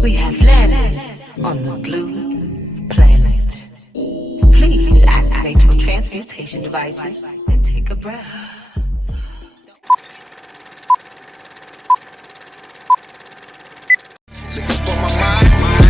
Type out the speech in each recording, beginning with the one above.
We have landed on the blue planet. Please activate your transmutation devices and take a breath. Looking for my mind,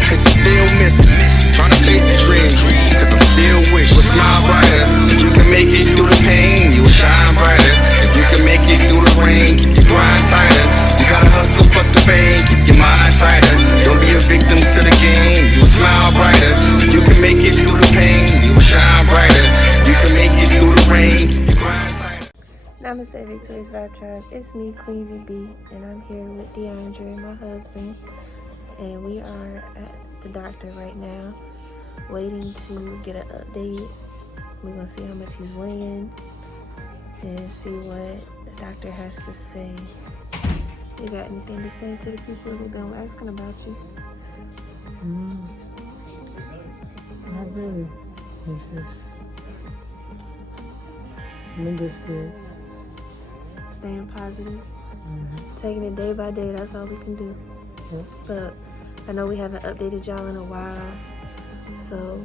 cause it's still missing. Trying to chase a dream, cause I'm still wishing. Smile brighter, if you can make it through the pain, you will shine brighter. If you can make it through the rain, keep your grind tighter. You gotta hustle, fuck the pain, keep your mind tighter. Don't be a victim to the game, you will smile brighter. If you can make it through the pain, you will shine brighter. If you can make it through the rain, keep your grind tighter. Namaste, Victorious Vibe Tribe. It's me, QueenVB, and I'm here with Deandre, my husband, and we are at the doctor right now, waiting to get an update. We're gonna see how much he's weighing and see what the doctor has to say. You got anything to say to the people who've been asking about you? Not really. It's just good spirits. Staying positive, taking it day by day. That's all we can do. Yep. But I know we haven't updated y'all in a while, so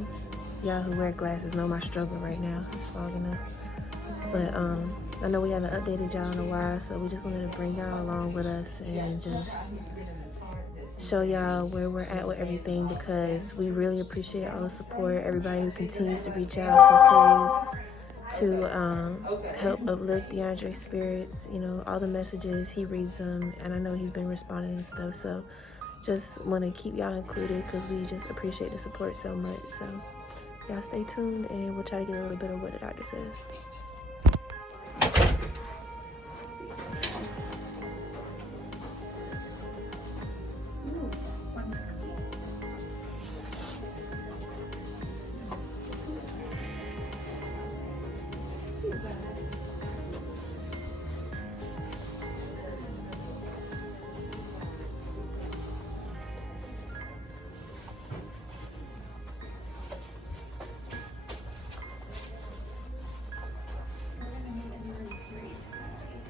y'all who wear glasses know my struggle right now. It's fogging up. But I know we haven't updated y'all in a while, so we just wanted to bring y'all along with us and just show y'all where we're at with everything, because we really appreciate all the support. Everybody who continues to reach out, continues to help uplift Deandre's spirits. You know, all the messages, he reads them, and I know he's been responding and stuff. So just want to keep y'all included, because we just appreciate the support so much. So y'all stay tuned, and we'll try to get a little bit of what the doctor says.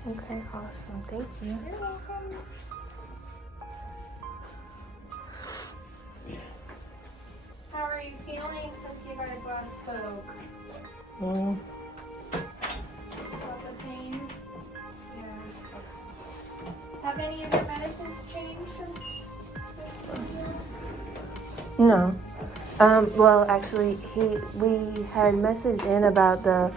Okay, awesome. Thank you. You're welcome. How are you feeling since you guys last spoke? About the same? Yeah. Have any of your medicines changed since this? No. Well, actually, we had messaged in about the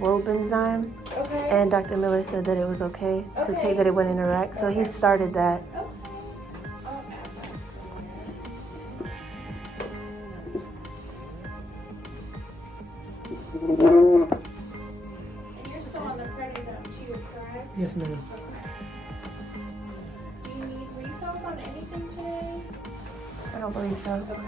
Robenzyme, Okay. and Dr. Miller said that it was okay to Okay. take, that it wouldn't interact. So he started that. Okay. I'll add that to the list. And you're still on the prednisone too, correct? Yes, ma'am. Okay. Do you need refills on anything today? I don't believe so. Okay.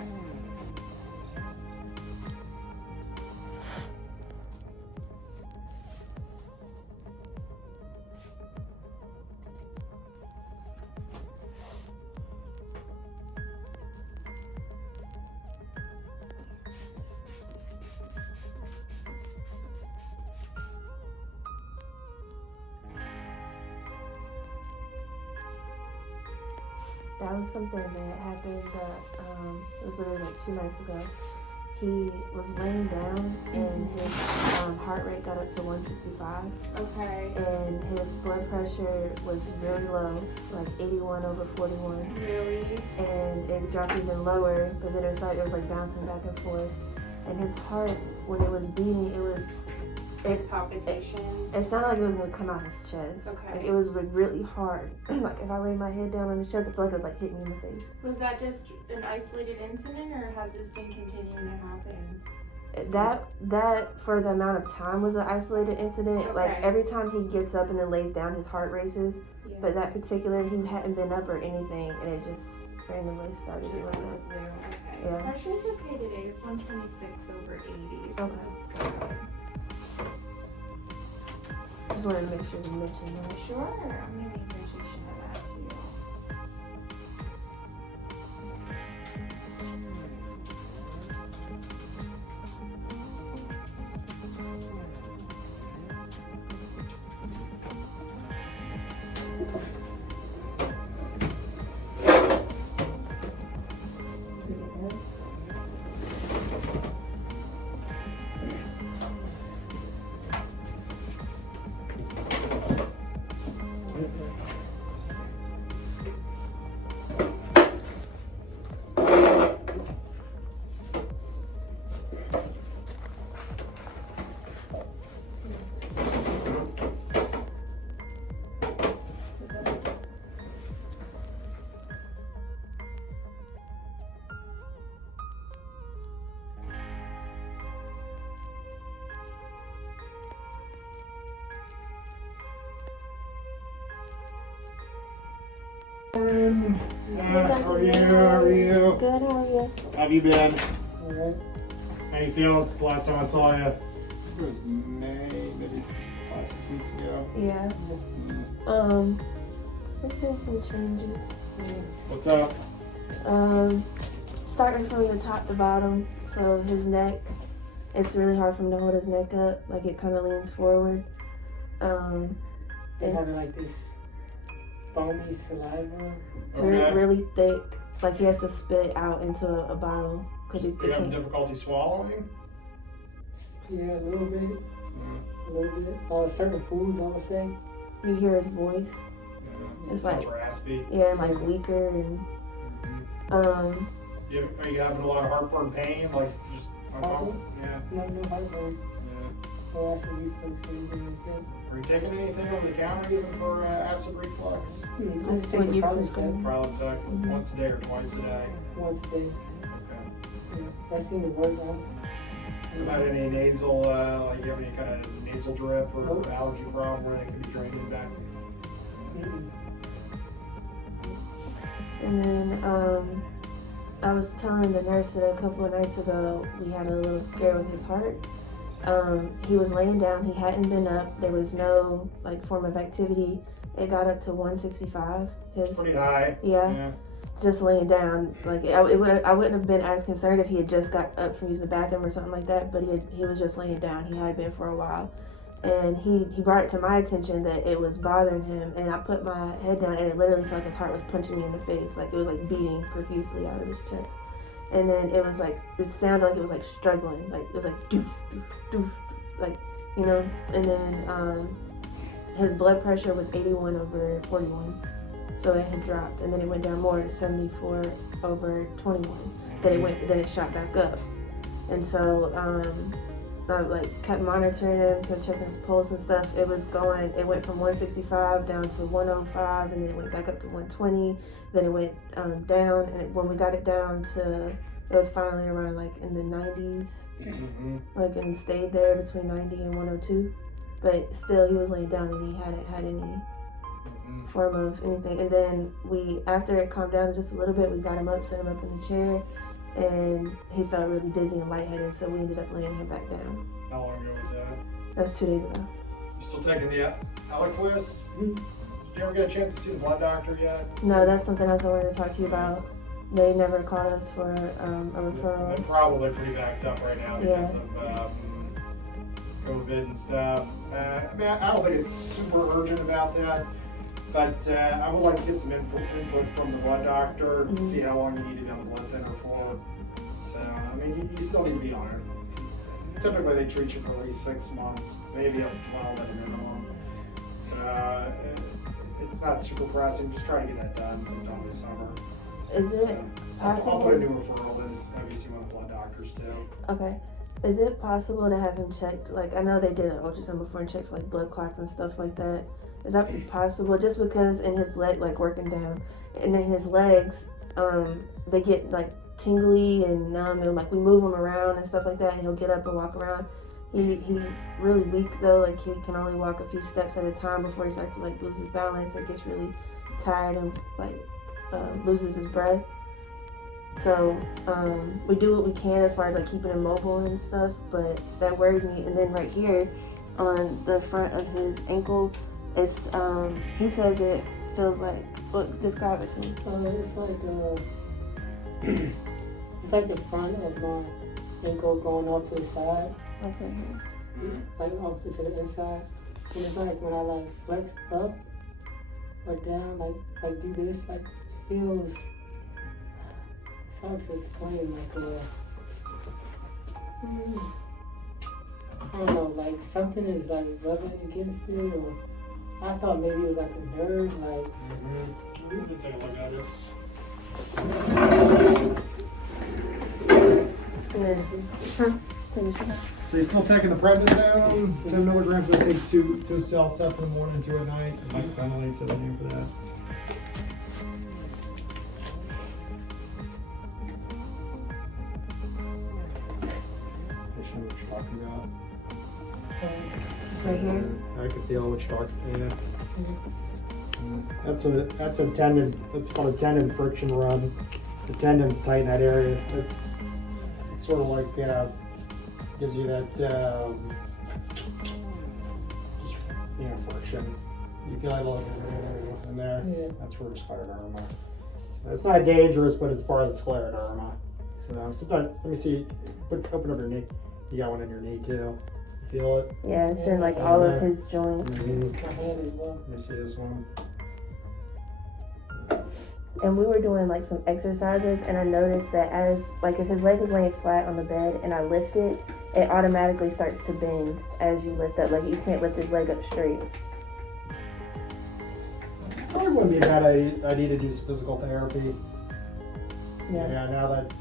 That was something that happened, it was literally like 2 nights ago. He was laying down and his heart rate got up to 165. Okay. And his blood pressure was really low, like 81/41. Really? And it dropped even lower, but then it was like bouncing back and forth. And his heart, when it was beating, Like palpitations? it sounded like it was gonna come out his chest. Okay. Like it was like really hard. Like if I laid my head down on his chest, I felt like it was like hitting me in the face. Was that just an isolated incident, or has this been continuing to happen? That for the amount of time was an isolated incident. Okay. Like every time he gets up and then lays down, his heart races. Yeah. But that particular, he hadn't been up or anything, and it just randomly started Just doing out that. of blue. Okay. Yeah. Pressure's okay today. It's 126/80, so Okay. that's good. Just wanted to make sure you mentioned that. Sure, I'm gonna make notation of that too. How are you? How are you? Good, how are you? How have you been? Alright. How you feel since the last time I saw you? It was May, maybe 5-6 weeks ago. Yeah. There's been some changes. What's up? Starting from the top to bottom. So his neck, it's really hard for him to hold his neck up. Like it kind of leans forward. They having like this foamy saliva. Really thick. Like he has to spit out into a bottle because You having difficulty swallowing? Yeah, a little bit. A little bit. Certain foods, I would say. You hear his voice. It's Sounds like raspy. yeah, and like weaker and Are you having a lot of heartburn pain? Like just Heartburn? Yeah. No heartburn. Yeah. No acid reflux or anything like that. Are you taking anything over the counter even for acid reflux? Just take what you a prescribe. Prilosec once a day or twice a day. once a day. Okay. Yeah. That seemed to work out. What about any nasal, like you have any kind of nasal drip or Nope. allergy problem where they could be draining back? And then I was telling the nurse that a couple of nights ago we had a little scare with his heart. He was laying down, he hadn't been up, there was no like form of activity. It got up to 165. It's pretty high. Yeah. Just laying down. Like I wouldn't have been as concerned if he had just got up from using the bathroom or something like that, but he was just laying down. He had been for a while. And he brought it to my attention that it was bothering him, and I put my head down and it literally felt like his heart was punching me in the face. Like it was like beating profusely out of his chest. And then it was like, it sounded like it was like struggling. Like it was like doof, doof, doof, like, you know. And then his blood pressure was 81/41. So it had dropped, and then it went down more to 74/21. Then it shot back up. And so I like kept monitoring him, kept checking his pulse and stuff. It went from 165 down to 105, and then it went back up to 120. Then it went down, and when we got it down to, it was finally around like in the 90s, like, and stayed there between 90 and 102. But still, he was laying down and he hadn't had any form of anything. And then after it calmed down just a little bit, we got him up, set him up in the chair, and he felt really dizzy and lightheaded, so we ended up laying him back down. How long ago was that? That was 2 days ago. You still taking the Eliquis? Did you ever get a chance to see the blood doctor yet? No, that's something else I wanted to talk to you about. They never called us for a referral. They're probably pretty backed up right now because of COVID and stuff. I mean, I don't think it's super urgent about that, but I would like to get some input from the blood doctor to see how long you need to be on the blood thinner for. So, I mean, you still need to be on it. Typically, they treat you for at least 6 months, maybe up to 12 at a minimum. So, it's not super pressing. Just try to get that done sometime this summer. Is it possible? I'll put a new referral in to have you see one of the blood doctors too. Okay. Is it possible to have him checked? Like, I know they did an ultrasound before and checked for like blood clots and stuff like that. Is that possible? Just because in his leg, like working down, and in his legs, they get like tingly and numb, and like we move him around and stuff like that, and he'll get up and walk around. He's really weak though. Like he can only walk a few steps at a time before he starts to like lose his balance or gets really tired and like loses his breath. So we do what we can as far as like keeping him mobile and stuff, but that worries me. And then right here on the front of his ankle, it's he says it feels like, what, describe it to me. It's like the front of my ankle going off to the side. Okay. Like off to the inside. And it's like when I like flex up or down, like do this, like it feels, it's hard to explain, like I don't know, like something is like rubbing against it, or I thought maybe it was like a nerve, like. We can take a look at it. So you're still taking the prednisone, 10 milligrams, I think, two cell sep in the morning, 2 at night, and like ventilate to the name for that. What you're talking about. Right here? I could feel what you're talking about. That's a tendon. That's called a tendon friction rub. The tendons tighten that area. It's sort of like gives you that just friction. You feel like a little bit in there. Yeah. That's for scleroderma. It's not dangerous, but it's part of the scleroderma. So sometimes, let me see. Open up your knee. You got one in your knee too. You feel it? Yeah, it's in like all of his joints. Mm-hmm. My hand as well. Let me see this one. And we were doing like some exercises, and I noticed that as like if his leg was laying flat on the bed and I lift it, it automatically starts to bend as you lift up. Like you can't lift his leg up straight. Probably wouldn't be a bad idea to do some physical therapy. Yeah, now that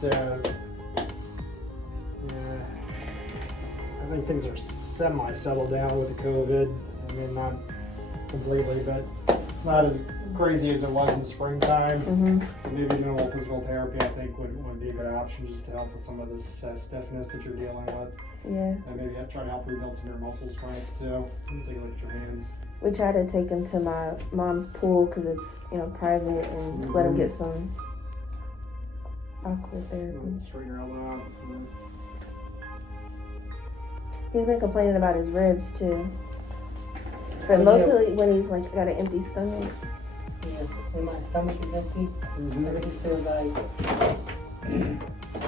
I think things are semi-settled down with the COVID. I mean, not completely, but it's not as crazy as it was in the springtime. Mm-hmm. So maybe doing a little physical therapy, I think, would be a good option just to help with some of this stiffness that you're dealing with. Yeah. And maybe try to help rebuild some of your muscle strength too. Take a look at your hands. We try to take him to my mom's pool because it's private, and let him get some aqua therapy. Straighten your elbow out. He's been complaining about his ribs too, but mostly when he's like got an empty stomach. Yeah, when my stomach is empty, it just feels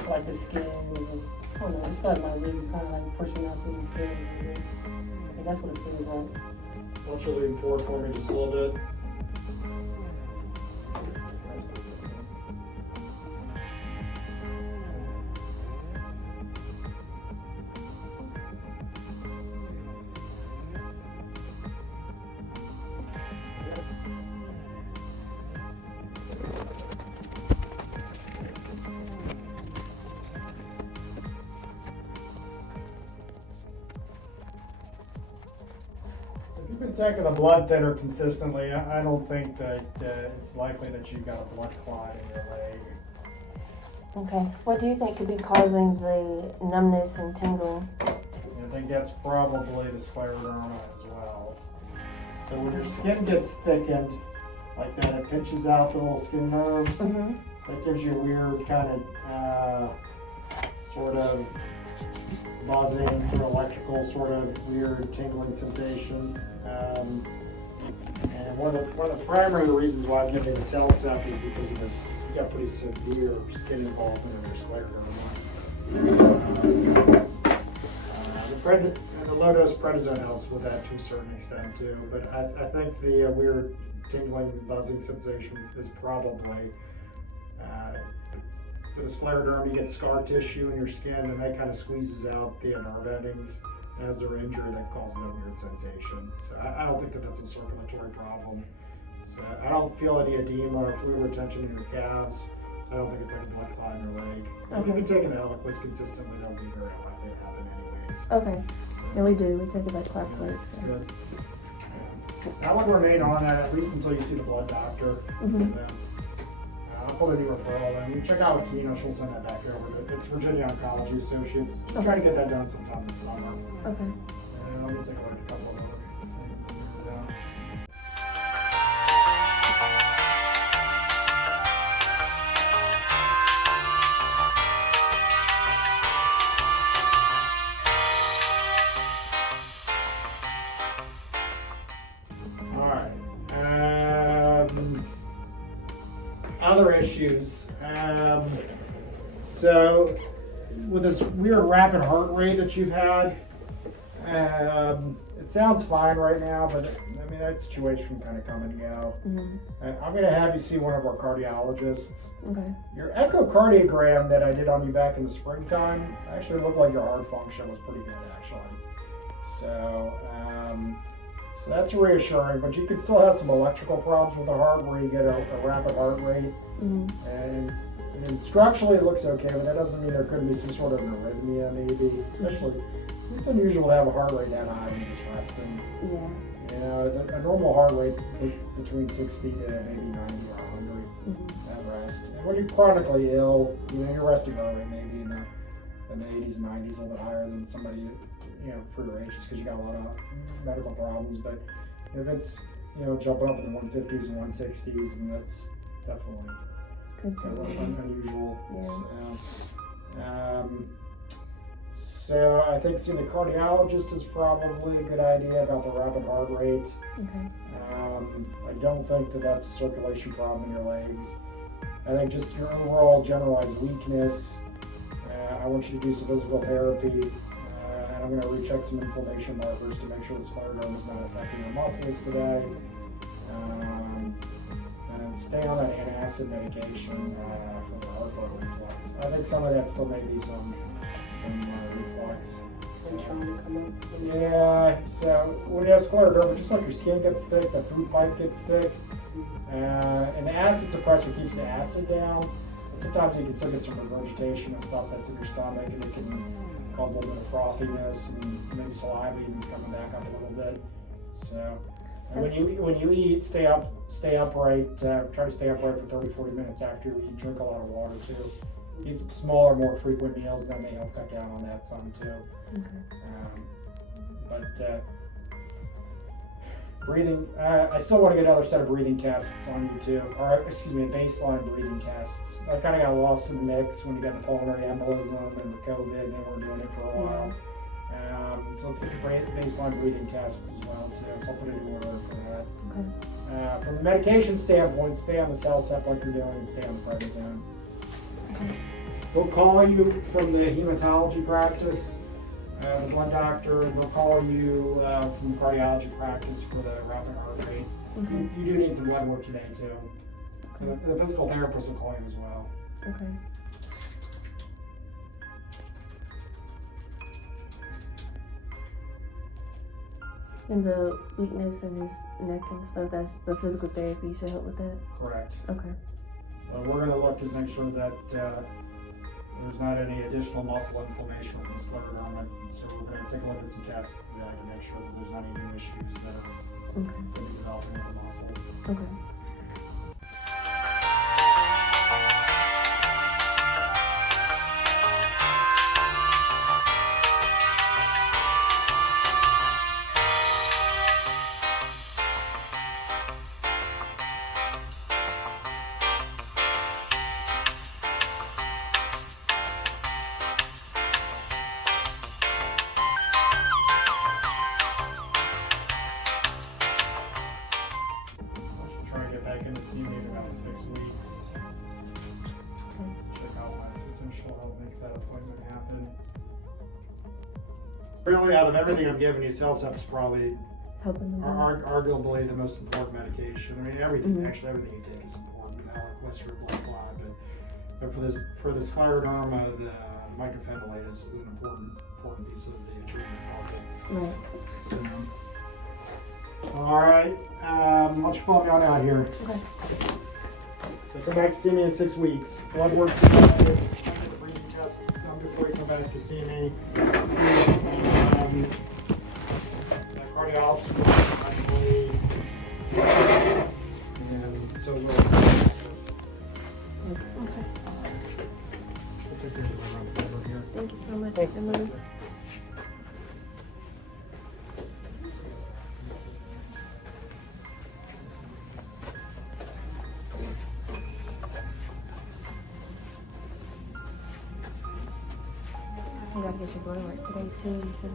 like the skin. I don't know. It's like my ribs kind of like pushing out through the skin. I think that's what it feels like. Why don't you lean forward for me just a little bit? If you've been taking a blood thinner consistently, I don't think that it's likely that you've got a blood clot in your leg. Okay. What do you think could be causing the numbness and tingle? I think that's probably the scleroderma as well. So when your skin gets thickened like that, it pinches out the little skin nerves. Mm-hmm. So it gives you a weird kind of sort of buzzing, sort of electrical, sort of weird tingling sensation. And one of the primary reasons why I'm giving the cell sep is because of this. You got pretty severe skin involvement in your scleroderma. The low-dose prednisone helps with that to a certain extent too. But I think the weird tingling, buzzing sensation is probably with a scleroderma, you get scar tissue in your skin, and that kind of squeezes out the nerve endings. And as they're injured, that causes that weird sensation. So I don't think that that's a circulatory problem. So I don't feel any edema or fluid retention in your calves. So I don't think it's like a blood clot in your leg. If you've been taking the Eliquis consistently, that would be very likely to happen anyways. Okay. So, And we do. We take it like clockwork. So. good. I would remain on that at least until you see the blood doctor. Mhm. So, I'll put a new referral in. You check out with Keno, she'll send that back over. It's Virginia Oncology Associates. Just try to get that done sometime this summer. Okay. And let me take a look at a couple of other things here. Other issues. So with this weird rapid heart rate that you've had, it sounds fine right now, but I mean that situation can kind of come and go. Mm-hmm. I'm going to have you see one of our cardiologists. Okay. Your echocardiogram that I did on you back in the springtime actually looked like your heart function was pretty good, actually. So that's reassuring, but you could still have some electrical problems with the heart where you get a rapid heart rate. Mm-hmm. And structurally it looks okay, but that doesn't mean there couldn't be some sort of an arrhythmia maybe, especially, it's unusual to have a heart rate that high when you're just resting. Yeah. You know, a normal heart rate's between 60 to maybe 90 or 100 at rest. And when you're chronically ill, you know, your resting heart rate may be in the 80s and 90s, a little bit higher than somebody, you know, for your age, just because you got a lot of medical problems. But if it's jumping up in the 150s and 160s, and that's definitely unusual. Yeah. So I think seeing the cardiologist is probably a good idea about the rapid heart rate. Okay. I don't think that that's a circulation problem in your legs. I think just your overall generalized weakness. I want you to do some physical therapy, and I'm going to recheck some inflammation markers to make sure the scleroderma is not affecting your muscles today. And stay on that antacid medication for the heart reflux. I think some of that still may be some reflux. And trying to come up. Yeah, so when you have scleroderma, just like your skin gets thick, the food pipe gets thick, and the acid suppressor keeps the acid down. And sometimes you can still get some regurgitation and stuff that's in your stomach, and it can cause a little bit of frothiness, and maybe saliva even's coming back up a little bit. So, and when you eat, stay upright. Try to stay upright for 30-40 minutes after you eat. Drink a lot of water too. Eat smaller, more frequent meals, and that may help cut down on that some too. Okay. Breathing, I still want to get another set of breathing tests on you too, or excuse me, baseline breathing tests. I kind of got lost in the mix when you got the pulmonary embolism and the COVID, and we're doing it for a while. So let's get the baseline breathing tests as well too, so I'll put it in order for that. Okay. From a medication standpoint, stay on the Celsep like you're doing, and stay on the prednisone. They'll call you from the hematology practice, the blood doctor. They'll call you from the cardiology practice for the rapid heart rate. Okay. You do need some blood work today too. So the physical therapist will call you as well. Okay. And the weakness in his neck and stuff, that's the physical therapy should help with that? Correct. Okay. We're going to look to make sure that there's not any additional muscle inflammation with the scleroderma. So we're going to take a look at some tests today to make sure that there's not any new issues that are developing with the muscles. Okay. Back in the steam in about 6 weeks. Check out my assistant, she'll help make that appointment happen. Really, out of everything I'm giving you, Celsep is probably arguably the most important medication. I mean, everything, actually everything you take is important, now request your blood clot, but for the scleroderma, the mycophenolate is an important piece of the treatment also. Right. So, all right, why don't you follow me on out here? Okay. So come back to see me in 6 weeks. Blood work today, get the breathing tests done before you come back to see me. That cardiologist will and so we'll take care of the run here. Thank you so much, Emily. You gotta get your blood work today too, you said.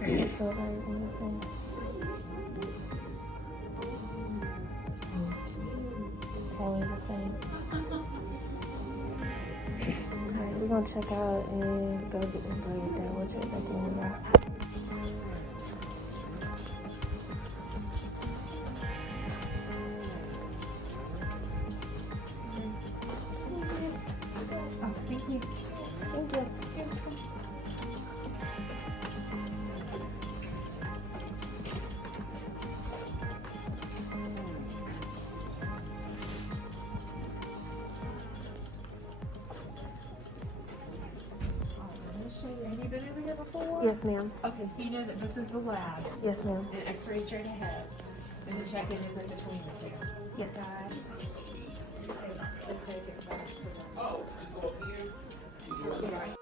How do you feel about everything you're saying? Always the same. Alright, we're gonna check out and go get this blood work done. We'll check back in with y'all. Thank you. Thank you. Have you been over here before? Yes, ma'am. Okay, so you know that this is the lab, Yes, ma'am. and X-ray straight ahead, and the check-in is in between the two. Yes. Okay. Go up here. Use your right